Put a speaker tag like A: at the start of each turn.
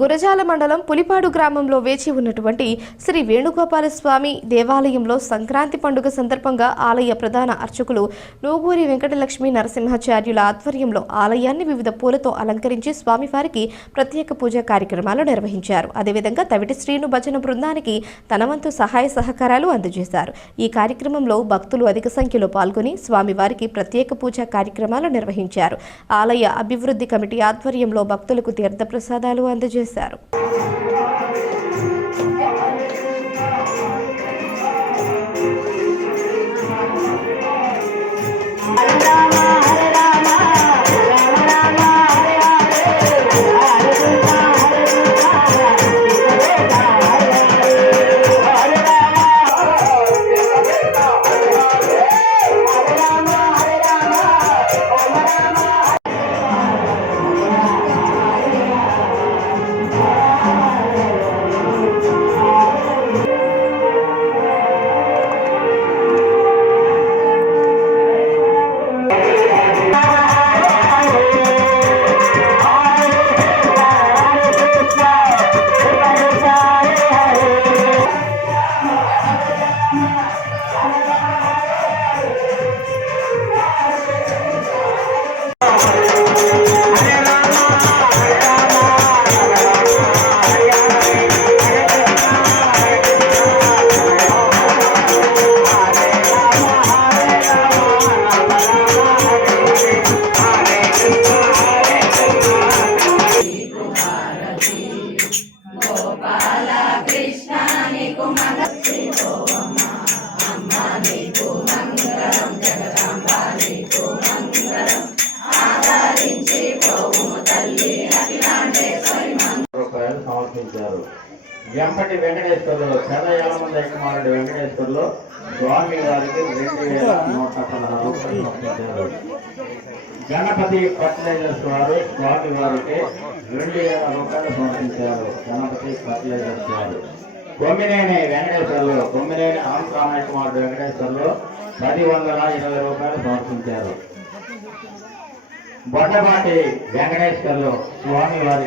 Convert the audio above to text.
A: గురజాల మండలం పులిపాడు గ్రామంలో వేచి ఉన్నటువంటి శ్రీ వేణుగోపాల స్వామి దేవాలయంలో సంక్రాంతి పండుగ సందర్భంగా ఆలయ ప్రధాన అర్చకులు నూగూరి వెంకటలక్ష్మి నరసింహాచార్యుల ఆధ్వర్యంలో ఆలయాన్ని వివిధ పూలతో అలంకరించి స్వామివారికి ప్రత్యేక పూజా కార్యక్రమాలు నిర్వహించారు. అదేవిధంగా తవిటి శ్రీను భజన బృందానికి తనవంతు సహాయ సహకారాలు అందజేశారు. ఈ కార్యక్రమంలో భక్తులు అధిక సంఖ్యలో పాల్గొని స్వామివారికి ప్రత్యేక పూజా కార్యక్రమాలు నిర్వహించారు. ఆలయ అభివృద్ధి కమిటీ ఆధ్వర్యంలో భక్తులకు తీర్థప్రసాదాలు అందజేశారు. disseram.
B: రూపాయలు సమర్పించారు. వెంపటి వెంకటేశ్వర్లు చదయాలమంద కుమారుడు వెంకటేశ్వర్లు స్వామి వారికి రెండు వేల నూట పదహారు రూపాయలు సమర్పించారు. గణపతి ఫర్టిలైజర్స్ వారు స్వామి వారికి రెండు వేల రూపాయలు సమర్పించారు గణపతి ఫర్టిలైజర్స్ వారు. కొమ్మినేని వెంకటేశ్వర్లు కొమ్మినేని ఆంధ్రామయ్య కుమార్ వెంకటేశ్వర్లు పది వందల ఇరవై రూపాయలు సమర్పించారు. బొడ్డపాటి వెంకటేశ్వర్లు స్వామి వారి